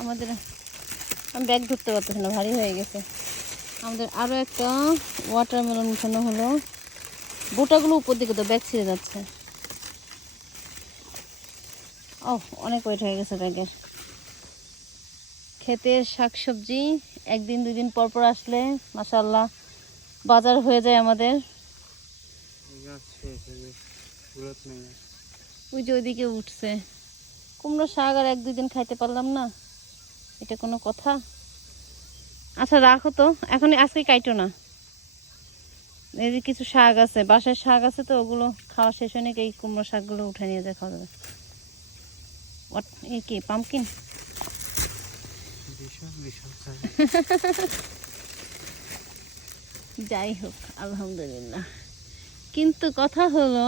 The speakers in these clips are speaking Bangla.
আমাদের আমি ব্যাগ ধরতে পারতেছি না, ভারী হয়ে গেছে। আমাদের আরও একটা ওয়াটারমেলন উঠানো হলো। বোটাগুলো উপর দিকে তো ব্যাগ ছিঁড়ে যাচ্ছে। ও অনেক ওয়েট হয়ে গেছে ব্যাগের। ক্ষেতের শাকসবজি একদিন দুই দিন পর পর আসলে মাশাআল্লাহ বাজার হয়ে যায় আমাদের। ওই যে ওইদিকে উঠছে কুমড়ো শাক, আর এক দুই দিন খাইতে পারলাম না, এটা কোনো কথা? আচ্ছা রাখো তো, এখন আজকে কাইটো না। এই যে কিছু শাক আছে, বাসায় শাক আছে তো, ওগুলো খাওয়া শেষ হয়নি, এই কুমড়ো শাকগুলো উঠে নিয়ে যায় খাওয়া যাবে। এই কি পাম্পকিন? যাই হোক আলহামদুলিল্লাহ। কিন্তু কথা হলো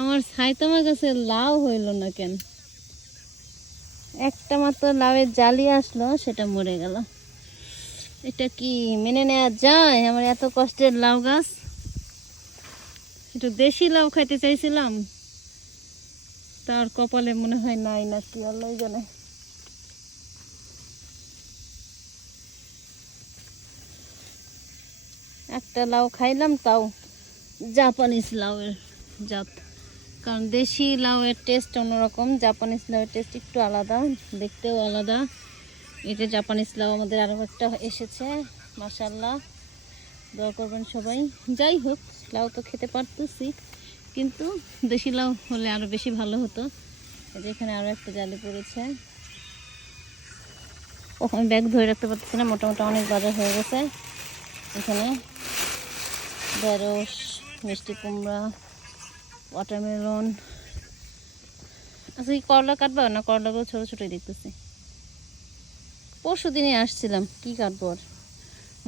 আমার সাইতামা গাছে লাউ হইল না কেন? একটা মাত্র লাউয়ের জালি আসলো, সেটা মরে গেল। এটা কি মেনে নেওয়া যায়? আমার এত কষ্টের লাউ গাছ। একটু দেশি লাউ খাইতে চাইছিলাম, তার কপালে মনে হয় নাই নাকি, আল্লাহ জানে। একটা লাউ খাইলাম, তাও জাপানিজ লাউয়ের জাত। কারণ দেশি লাউয়ের টেস্ট অন্যরকম, জাপানিজ লাউয়ের টেস্ট একটু আলাদা, দেখতেও আলাদা। এই যে জাপানিজ লাউ আমাদের আরও একটা এসেছে, মাশাআল্লাহ দোয়া করবেন সবাই। যাই হোক লাউ তো খেতে পারতেছি, কিন্তু দেশি লাউ হলে আরও বেশি ভালো হতো। যেখানে আরও একটা জালি পড়েছে, ওখানে ব্যাগ ধরে রাখতে পারতেছি না, মোটামুটি অনেক বাজার হয়ে গেছে। এখানে ঢেঁড়স, মিষ্টি কুমড়া, ওয়াটারমেলন। আচ্ছা কি করলা কাটবা না? করলাগুলো ছোটো ছোটোই দেখতেছি। পরশু দিনে আসছিলাম, কি কাটবো আর?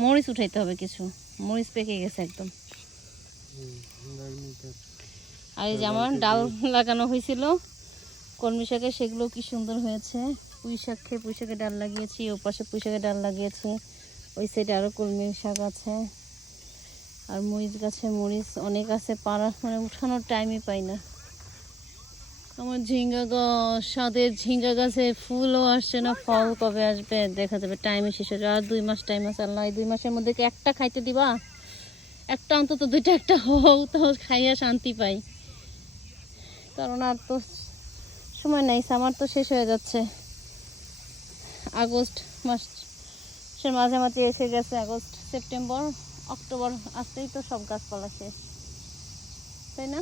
মরিচ উঠাইতে হবে কিছু, মরিচ পেকে গেছে একদম। আর এই যে আমার ডাল লাগানো হয়েছিল কলমি শাকে, সেগুলো কি সুন্দর হয়েছে। পুঁই শাক খেয়ে পুঁই শাকের ডাল লাগিয়েছি, ও পাশে পুঁই শাকের ডাল লাগিয়েছি, ওই সাইডে আরও কলমি শাক আছে। আর মরিচ গাছে মরিচ অনেক আছে, পাড়া মানে উঠানোর টাইমই পাই না। আমার ঝিঙ্গা গাছ, স্বাদের ঝিঙ্গা গাছে ফুলও আসছে না, ফল কবে আসবে দেখা যাবে, টাইমে শেষ হয়ে যাবে। আর 2 মাস টাইম আছে। আল্লাহ, এই 2 মাসের মধ্যে কি একটা খাইতে দিবা? একটা অন্তত দুইটা একটা হোক, তো খাইয়া শান্তি পাই। কারণ আর তো সময় নেই, সামার তো শেষ হয়ে যাচ্ছে। আগস্ট মাসের মাঝামাঝি এসে গেছে, আগস্ট সেপ্টেম্বর অক্টোবর আসতেই তো সব গাছপালা শেষ, তাই না?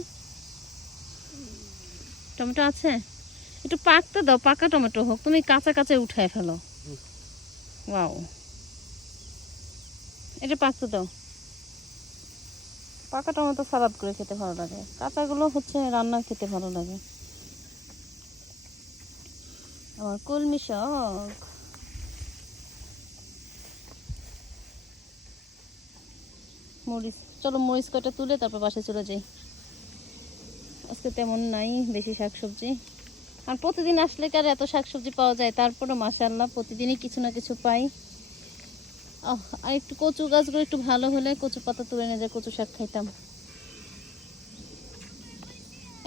টমেটো আছে, একটু পাকতে দাও, পাকা টমেটো হোক, তুমি কাঁচা কাঁচা উঠায় ফেলো। ওয়াও, এটা পাকতে দাও। পাকা টমেটো সালাদ করে খেতে ভালো লাগে, কাঁচাগুলো হচ্ছে রান্না খেতে ভালো লাগে। আমার কলমি শাক, মরিচ, চলো মরিচ কটা তুলে তারপর বাসায় চলে যাই। আজকে তেমন নাই বেশি শাকসবজি, আর প্রতিদিন আসলে কি আর এত শাকসবজি পাওয়া যায়? তারপরে মাশাআল্লাহ প্রতিদিনই কিছু না কিছু পাই। আর একটু কচু গাছগুলো একটু ভালো হলে কচু পাতা তুলে নিয়ে যায়, কচু শাক খাইতাম।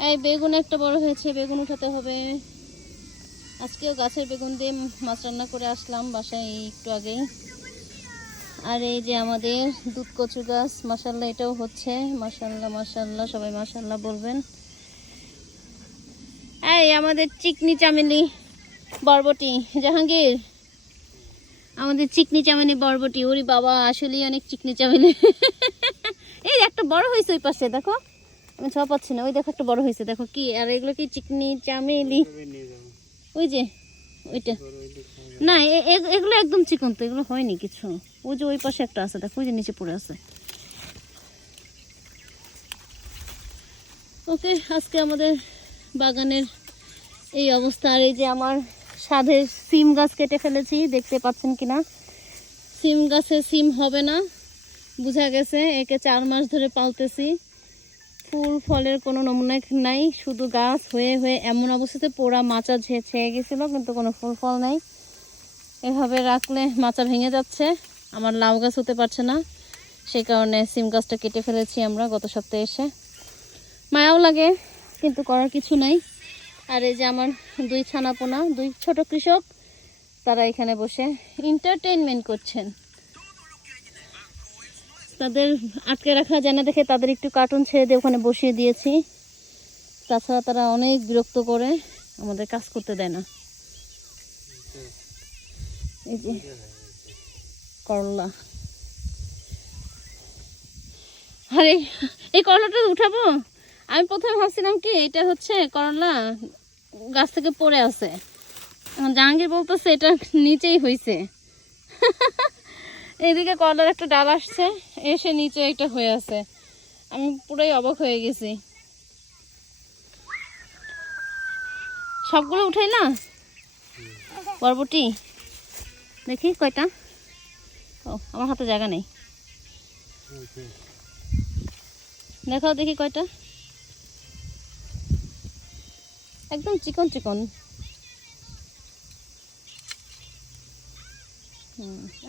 এই বেগুন একটা বড় হয়েছে, বেগুন উঠাতে হবে। আজকেও গাছের বেগুন দিয়ে মাছ রান্না করে আসলাম বাসায় একটু আগেই। আর এই যে আমাদের দুধ কচু গাছ, মাশাআল্লাহ এটাও হচ্ছে, মাশাআল্লাহ মাশাআল্লাহ, সবাই মাশাআল্লাহ বলবেন। এই আমাদের চিকনি চামেলি বরবটি, জাহাঙ্গীর আমাদের চিকনি চামেলি বরবটি, ওরে বাবা আসলেই অনেক চিকনি চামেলি। এই একটা বড় হয়েছে ওই পাশে, দেখো আমি ছ পাচ্ছি না, ওই দেখো একটা বড় হয়েছে, দেখো কি। আর এগুলো কি চিকনি চামেলি? ওই যে ওইটা না, এগুলো একদম চিকন তো, এগুলো হয়নি কিছু। ওই যে ওই পাশে একটা আছে, দেখো ওই যে নিচে পড়ে আছে। ওকে, আজকে আমাদের বাগানের এই অবস্থা। আর এই যে আমার সাধের সিম গাছ কেটে ফেলেছি, দেখতে পাচ্ছেন কিনা। সিম গাছে সিম হবে না বোঝা গেছে, একে 4 মাস ধরে পালতেছি, ফুল ফলের কোনো নমুনা নাই, শুধু গাছ হয়ে হয়ে এমন অবস্থাতে পোড়া মাচা ছেয়ে গেছিলো, কিন্তু কোনো ফুল ফল নাই। এভাবে রাখলে মাচা ভেঙে যাচ্ছে, আমার লাউ গাছ হতে পারছে না, সেই কারণে সিম গাছটা কেটে ফেলেছি আমরা গত সপ্তাহে এসে। মায়াও লাগে, কিন্তু করার কিছু নাই। আর এই যে আমার 2 ছানাপোনা, 2 ছোট কৃষক, তারা এখানে বসে এন্টারটেইনমেন্ট করছেন। তাদের আটকে রাখা যায় না দেখে তাদের একটু কার্টুন ছেড়ে দিয়ে ওখানে বসিয়ে দিয়েছি। তাছাড়া তারা অনেক বিরক্ত করে, আমাদের কাজ করতে দেয় না। এই যে করলা, আরে এই করলাটা উঠাবো। আমি প্রথমে ভাবছিলাম কি এটা হচ্ছে করলা গাছ থেকে পড়ে আছে, জাহাঙ্গীর বলতেছে এটা নিচেই হয়েছে। এইদিকে করলার একটা ডাল আসছে, এসে নিচে একটা হয়ে আছে। আমি পুরাই অবাক হয়ে গেছি। সবগুলো উঠাই না বরবটি, দেখি কয়টা। ও আমার হাতে জায়গা নেই, দেখাও দেখি কয়টা। একদম চিকন চিকন।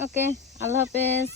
ওকে, আল্লাহ হাফেজ।